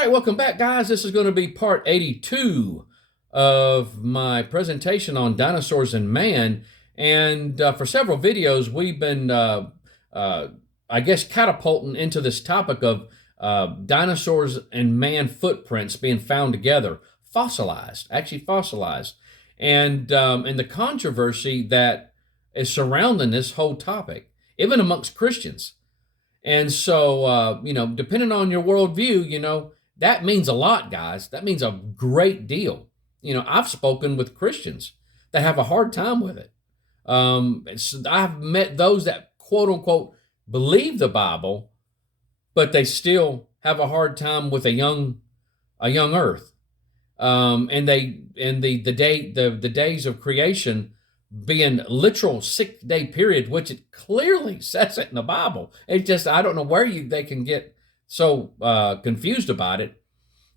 right, welcome back, guys. This is going to be part 82 of my presentation on Dinosaurs and Man. And for several videos, we've been, I guess, catapulting into this topic of dinosaurs and man footprints being found together, fossilized, actually fossilized, and the controversy that is surrounding this whole topic, even amongst Christians. And so, depending on your worldview, that means a lot, guys. That means a great deal. I've spoken with Christians that have a hard time with it. I've met those that quote unquote believe the Bible, but they still have a hard time with a young Earth. And the days of creation being literal 6-day period, which it clearly says it in the Bible. It just, I don't know where they can get so confused about it.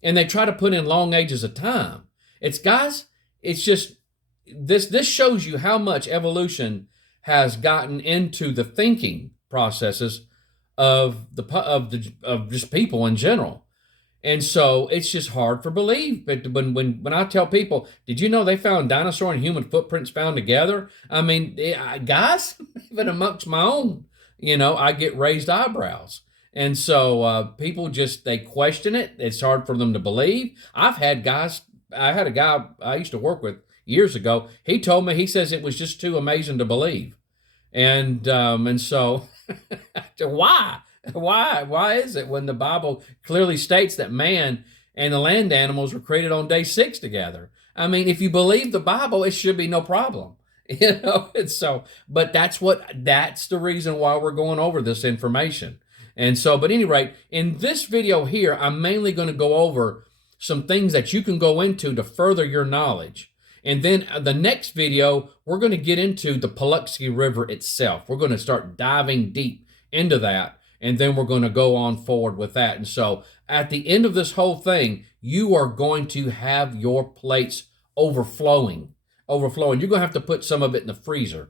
And they try to put in long ages of time. It's just, this shows you how much evolution has gotten into the thinking processes of just people in general. And so it's just hard for belief. But when I tell people, did you know they found dinosaur and human footprints found together? I mean, guys, even amongst my own, I get raised eyebrows. And so people they question it. It's hard for them to believe. I had a guy I used to work with years ago. He told me, he says it was just too amazing to believe. And so why? Why is it when the Bible clearly states that man and the land animals were created on day 6 together? I mean, if you believe the Bible, it should be no problem. And so, but that's the reason why we're going over this information. And so, but at any rate, in this video here, I'm mainly going to go over some things that you can go into to further your knowledge. And then the next video, we're going to get into the Paluxy River itself. We're going to start diving deep into that. And then we're going to go on forward with that. And so at the end of this whole thing, you are going to have your plates overflowing. You're going to have to put some of it in the freezer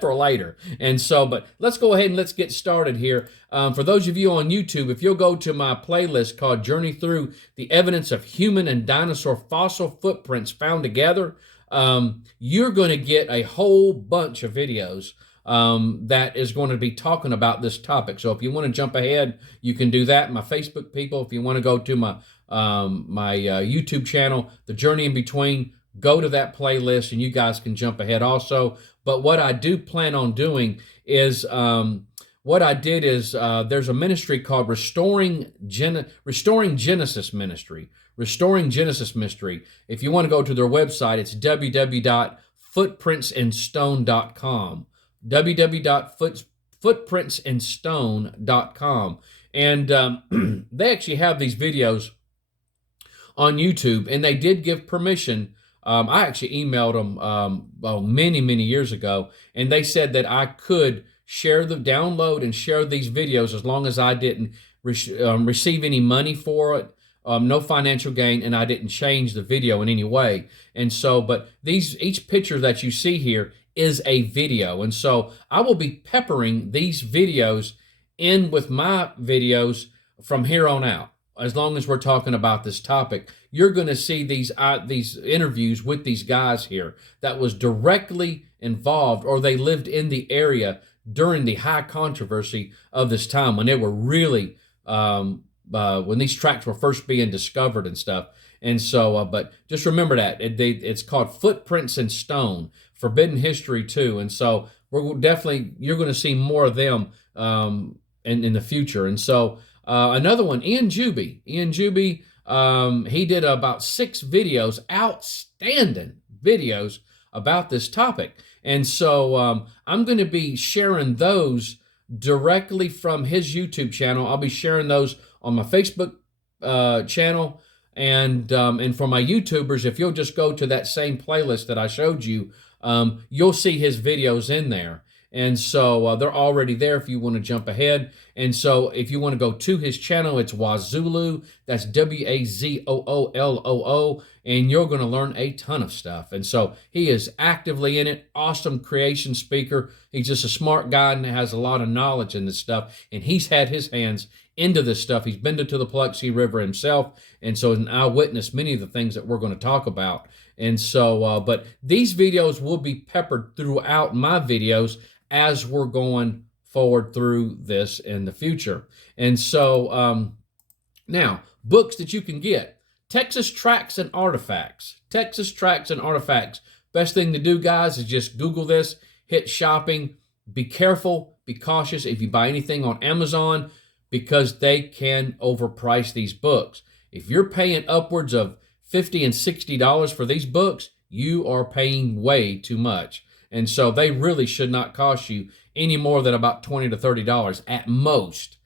for later. And so, but let's go ahead and let's get started here. For those of you on YouTube, if you'll go to my playlist called Journey Through the Evidence of Human and Dinosaur Fossil Footprints Found Together, you're going to get a whole bunch of videos that is going to be talking about this topic. So if you want to jump ahead, you can do that. My Facebook people, if you want to go to my YouTube channel, The Journey in Between, go to that playlist and you guys can jump ahead also. But what I do plan on doing is, there's a ministry called Restoring Genesis Ministry. Restoring Genesis Ministry. If you want to go to their website, it's www.footprintsandstone.com. www.footprintsandstone.com. And they actually have these videos on YouTube, and they did give permission. I actually emailed them many years ago, and they said that I could download and share these videos as long as I didn't receive any money for it, no financial gain, and I didn't change the video in any way. And so, but each picture that you see here is a video. And so I will be peppering these videos in with my videos from here on out. As long as we're talking about this topic, you're going to see these interviews with these guys here that was directly involved, or they lived in the area during the high controversy of this time when they were really, when these tracks were first being discovered and stuff. And so, but just remember that it's called Footprints and Stone, Forbidden History too. And so you're going to see more of them in the future. And so another one, Ian Juby, he did about 6 videos, outstanding videos about this topic. And so I'm going to be sharing those directly from his YouTube channel. I'll be sharing those on my Facebook channel. And for my YouTubers, if you'll just go to that same playlist that I showed you, you'll see his videos in there. And so they're already there if you want to jump ahead. And so if you want to go to his channel, it's Wazooloo. That's Wazooloo. And you're going to learn a ton of stuff. And so he is actively in it. Awesome creation speaker. He's just a smart guy and has a lot of knowledge in this stuff. And he's had his hands into this stuff. He's been to the Paluxy River himself. And so an eyewitness many of the things that we're going to talk about. And so, but these videos will be peppered throughout my videos as we're going forward through this in the future. And so now, books that you can get. Texas Tracks and Artifacts. Texas Tracks and Artifacts. Best thing to do, guys, is just Google this, hit shopping. Be careful, be cautious if you buy anything on Amazon because they can overprice these books. If you're paying upwards of $50 and $60 for these books, you are paying way too much. And so they really should not cost you any more than about $20 to $30 at most,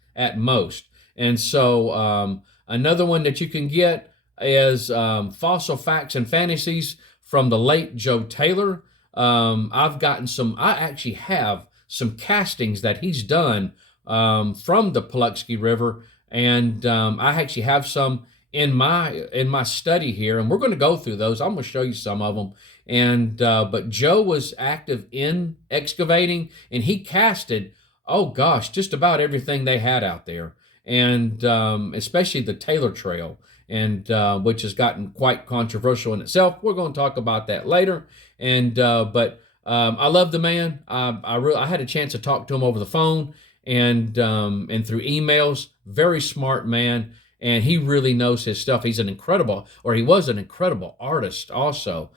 And so another one that you can get is Fossil Facts and Fantasies from the late Joe Taylor. I've gotten I actually have some castings that he's done from the Paluxy River, and I actually have some in my study here, and we're going to go through those. I'm going to show you some of them. And but Joe was active in excavating, and he casted, oh gosh, just about everything they had out there, and especially the Taylor Trail, and which has gotten quite controversial in itself. We're going to talk about that later. And but I love the man. I had a chance to talk to him over the phone and through emails. Very smart man. And he really knows his stuff. He was an incredible artist also.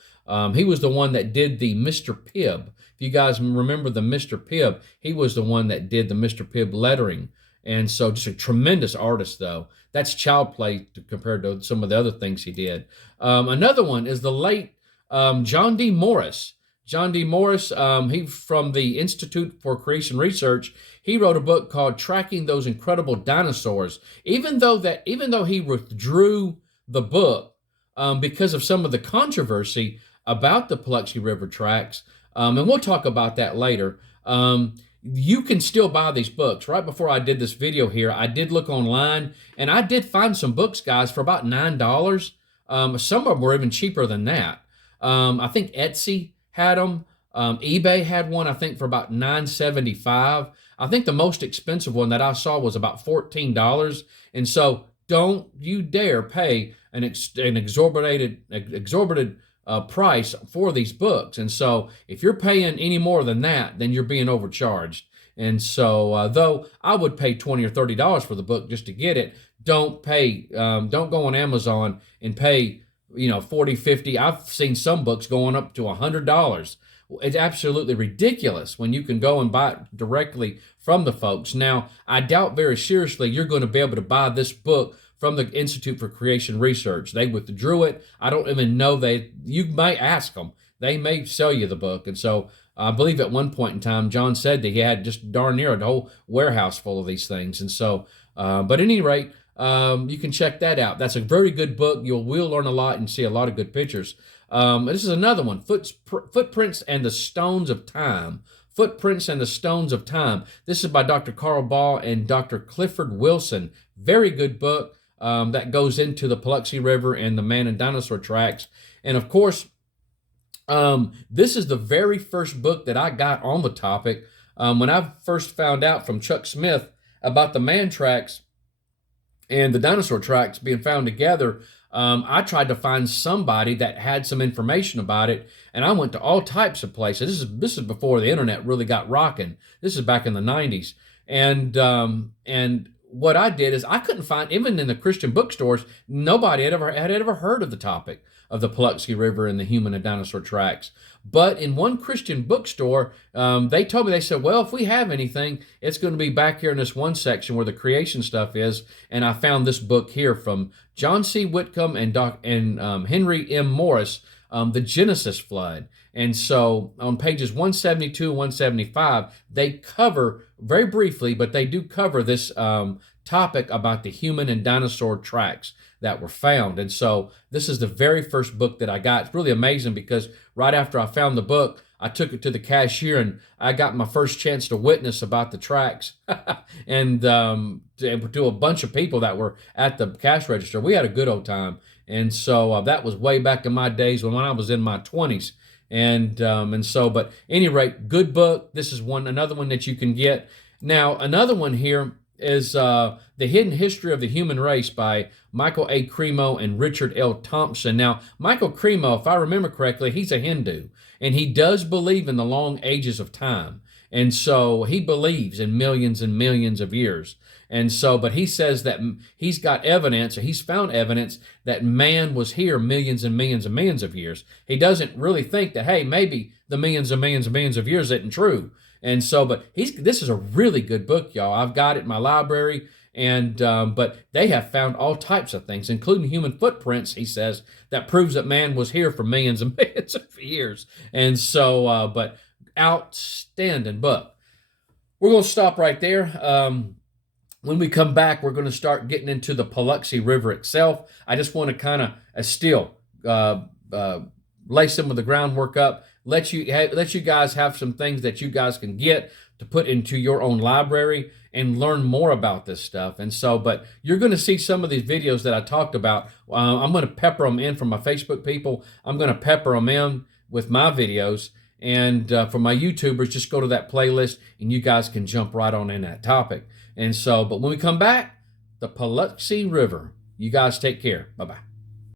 He was the one that did the Mr. Pibb. If you guys remember the Mr. Pibb, he was the one that did the Mr. Pibb lettering. And so just a tremendous artist, though. That's child play compared to some of the other things he did. Another one is the late John D. Morris. John D. Morris, he from the Institute for Creation Research, he wrote a book called Tracking Those Incredible Dinosaurs. Even though he withdrew the book because of some of the controversy about the Paluxy River tracks, and we'll talk about that later, you can still buy these books. Right before I did this video here, I did look online, and I did find some books, guys, for about $9. Some of them were even cheaper than that. I think Etsy had them. eBay had one, I think, for about $9.75. I think the most expensive one that I saw was about $14. And so don't you dare pay an exorbitant price for these books. And so if you're paying any more than that, then you're being overcharged. And so though I would pay $20 or $30 for the book just to get it, don't go on Amazon and pay $40, $50. I've seen some books going up to $100. It's absolutely ridiculous when you can go and buy it directly from the folks. Now, I doubt very seriously you're going to be able to buy this book from the Institute for Creation Research. They withdrew it. I don't even know you might ask them. They may sell you the book. And so I believe at one point in time, John said that he had just darn near a whole warehouse full of these things. And so, but at any rate, you can check that out. That's a very good book. You will learn a lot and see a lot of good pictures. This is another one, Footprints and the Stones of Time. Footprints and the Stones of Time. This is by Dr. Carl Ball and Dr. Clifford Wilson. Very good book that goes into the Paluxy River and the man and dinosaur tracks. And of course, this is the very first book that I got on the topic. When I first found out from Chuck Smith about the man tracks and the dinosaur tracks being found together, I tried to find somebody that had some information about it, and I went to all types of places. This is before the internet really got rocking. This is back in the 90s. And what I did is I couldn't find, even in the Christian bookstores, nobody had ever heard of the topic of the Paluxy River and the human and dinosaur tracks. But in one Christian bookstore, they told me, they said, well, if we have anything, it's going to be back here in this one section where the creation stuff is. And I found this book here from John C. Whitcomb and Henry M. Morris, The Genesis Flood. And so on pages 172 and 175, they cover, very briefly, but they do cover this topic about the human and dinosaur tracks that were found. And so this is the very first book that I got. It's really amazing because right after I found the book, I took it to the cashier, and I got my first chance to witness about the tracks, and to a bunch of people that were at the cash register. We had a good old time, and so that was way back in my days when I was in my 20s. And so, but any rate, good book. This is another one that you can get. Now, another one here is The Hidden History of the Human Race by Michael A. Cremo and Richard L. Thompson. Now, Michael Cremo, if I remember correctly, he's a Hindu, and he does believe in the long ages of time. And so he believes in millions and millions of years. And so, but he says that he's got evidence, or he's found evidence that man was here millions and millions and millions of years. He doesn't really think that, hey, maybe the millions and millions and millions of years isn't true. And so, but this is a really good book, y'all. I've got it in my library, and but they have found all types of things, including human footprints, he says, that proves that man was here for millions and millions of years. And so, but outstanding book. We're going to stop right there. When we come back, we're going to start getting into the Paluxy River itself. I just want to kind of still lay some of the groundwork up, let you guys have some things that you guys can get to put into your own library and learn more about this stuff. And so, but you're going to see some of these videos that I talked about. I'm going to pepper them in for my Facebook people. I'm going to pepper them in with my videos. And for my YouTubers, just go to that playlist and you guys can jump right on in that topic. And so, but when we come back, the Paluxy River. You guys take care. Bye-bye.